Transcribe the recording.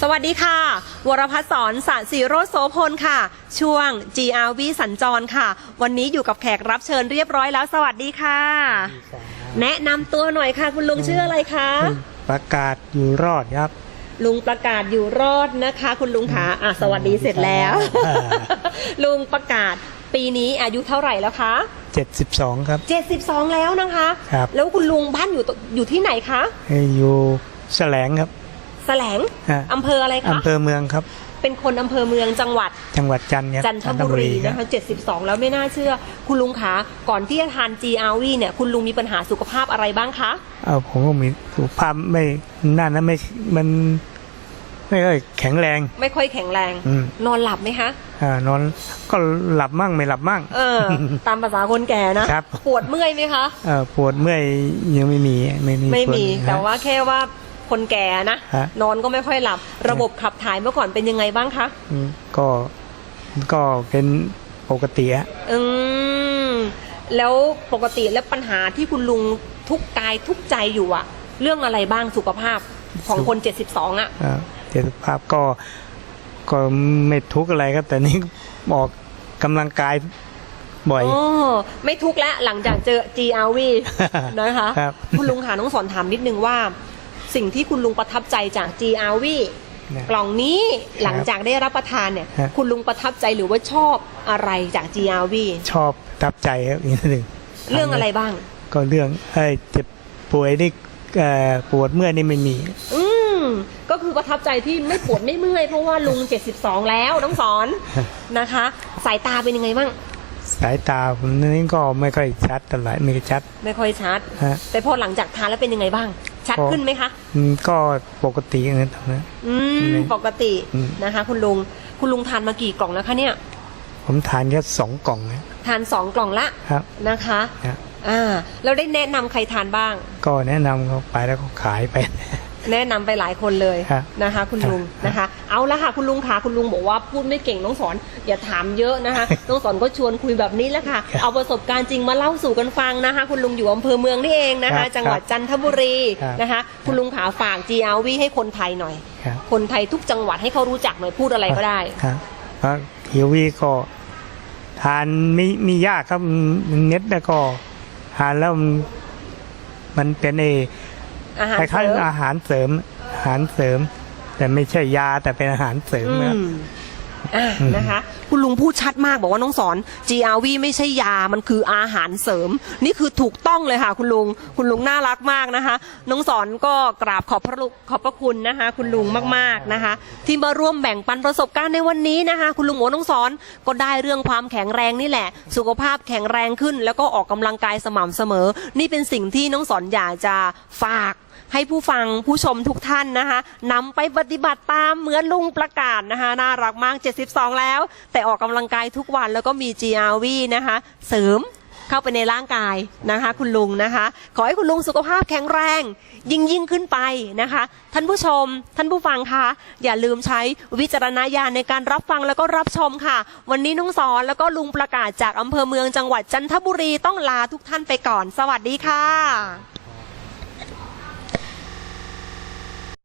สวัสดีค่ะ วรพัฒน์สอนสะสีโรจน์โสพลค่ะ ช่วง GRV สัญจรค่ะ วันนี้อยู่กับแขกรับเชิญเรียบร้อยแล้ว สวัสดีค่ะ แนะนำตัวหน่อยค่ะ คุณลุงชื่ออะไรคะ ประกาศอยู่รอดครับ ลุงประกาศอยู่รอดนะคะ คุณลุงขาอะสวัสดีเสร็จแล้วอ่าลุงประกาศปีนี้อายุเท่าไหร่แล้วคะ 72 ครับ 72 แล้วนะคะ ครับ แล้วคุณลุงบ้านอยู่ตอยู่ที่ไหนคะ อยู่แสลงครับ แสลงฮะอำเภออะไรคะ อำเภอเมืองครับ เป็นคนอำเภอเมืองจังหวัด จังหวัดจันทร์ครับจันทบุรีครันะบคะ 72 แล้วไม่น่าเชื่อ คุณลุงคะก่อนที่จะทาน GRV เนี่ย คุณลุงมีปัญหาสุขภาพอะไรบ้างคะ เอาผมก็มีสุขภาพไม่นั่นนะไม่มัน ไม่ค่อยแข็งแรง ไม่ค่อยแข็งแรง อืมนอนหลับไหมคะ อ่านอนก็หลับมั่งไม่หลับมั่ง เออ ตามภาษาคนแก่นะ ครับ ปวดเมื่อยไหมคะ เอ่อปวดเมื่อยยังไม่มีไม่มีไม่ปวดมีฮะแต่ว่าแค่ว่า คนแก่นะฮะ นอนก็ไม่ค่อยหลับ ระบบขับถ่ายเมื่อก่อนเป็นยังไงบ้างคะอืมก็ก็เป็นปกติอะอืมแล้วปกติแล้วปัญหาที่คุณลุงทุกข์กายทุกข์ใจอยู่อะเรื่องอะไรบ้างสุขภาพของคน 72อะอ่าแต่สุขภาพก็ก็ไม่ทุกข์อะไรครับแต่นี่ ออกกำลังกายบ่อยอ๋อไม่ทุกข์แล้วหลังจากเจอ GRV นะคะ ครับ คุณลุงค่ะน้องสอนถามนิดนึงว่า สิ่งที่คุณลุงประทับใจจาก GRV เนี่ยกล่องนี้หลังจากได้รับประทานเนี่ย ฮะ คุณลุงประทับใจหรือว่าชอบอะไรจาก GRV ชอบทับใจครับอีกนิดหนึ่งเรื่องอะไรบ้าง ก็เรื่องไอ้เจ็บป่วยนี่เอ่อปวดเมื่อยนี่ไม่มี อืมก็คือประทับใจที่ไม่ปวดไม่เมื่อยเพราะว่าลุง 72 แล้วน้องสอนนะคะ สายตาเป็นยังไงบ้าง สายตาผมนี่ก็ไม่ค่อยชัดเท่าไหร่ไม่ค่อยชัดไม่ค่อยชัด ฮะ แต่พอหลังจากทานแล้วเป็นยังไงบ้าง ชัดก็ขึ้นไหมคะ อืมก็ปกตินะตรงนั้น อืมไม่ปกติอืม นะคะ คุณลุง คุณลุงทานมากี่กล่องแล้วคะเนี่ย ผมทานแค่สองกล่องนะทานสองกล่องละครับนะคะ นะอ่าแล้วได้แนะนำใครทานบ้าง ก็แนะนำเขาไปแล้วก็ขายไป แนะนำไปหลายคนเลยครับนะคะ คุณลุงครับนะคะ เอาละค่ะคุณลุงค่ะคุณลุงบอกว่าพูดไม่เก่งน้องสอน อย่าถามเยอะนะคะ น้องสอนก็ชวนคุยแบบนี้แหละค่ะครับเอาประสบการณ์จริงมาเล่าสู่กันฟังนะคะ คุณลุงอยู่อำเภอเมืองนี่เองนะครัคะ บจังหวัดจันทบุรีครับ นะคะ คุณลุงขาฝาก GRV ให้คนไทยหน่อย ครับคนไทยทุกจังหวัดให้เขารู้จักหน่อยพูดอะไรก็ได้ ครับเพราะฮิวีก็ทานไม่มียากครับมันเน็ตแล้วก็ทานแล้วมันมันเป็นเอ อาหารคล้ายเสริม ๆอาหารเสริม อาหารเสริม แต่ไม่ใช่ยาแต่เป็นอาหารเสริมอืนะครับมอะอืมนะคะ คุณลุงพูดชัดมากบอกว่าน้องสอน GRV ไม่ใช่ยามันคืออาหารเสริม นี่คือถูกต้องเลยค่ะ คุณลุงคุณลุงน่ารักมากนะคะ น้องสอนก็กราบขอบพระลุขอบพระคุณนะคะ คุณลุงมากๆนะคะ ที่มาร่วมแบ่งปันประสบการณ์ในวันนี้นะคะ คุณลุงโอน้องสอนก็ได้เรื่องความแข็งแรงนี่แหละ สุขภาพแข็งแรงขึ้น แล้วก็ออกกำลังกายสม่ำเสมอ นี่เป็นสิ่งที่น้องสอนอยากจะฝาก ให้ผู้ฟังผู้ชมทุกท่านนะคะนำไปปฏิบัติตามเหมือนลุงประกาศนะคะน่ารักมาก 72 แล้ว แต่ออกกำลังกายทุกวันแล้วก็มี GRV นะคะเสริมเข้าไปในร่างกายนะคะ คุณลุงนะคะ ขอให้คุณลุงสุขภาพแข็งแรง ยิ่งยิ่งขึ้นไปนะคะ ท่านผู้ชม ท่านผู้ฟังคะอย่าลืมใช้วิจารณญาณในการรับฟังแล้วก็รับชมค่ะ วันนี้น้องสอนแล้วก็ลุงประกาศจากอำเภอเมืองจังหวัดจันทบุรีต้องลาทุกท่านไปก่อน สวัสดีค่ะ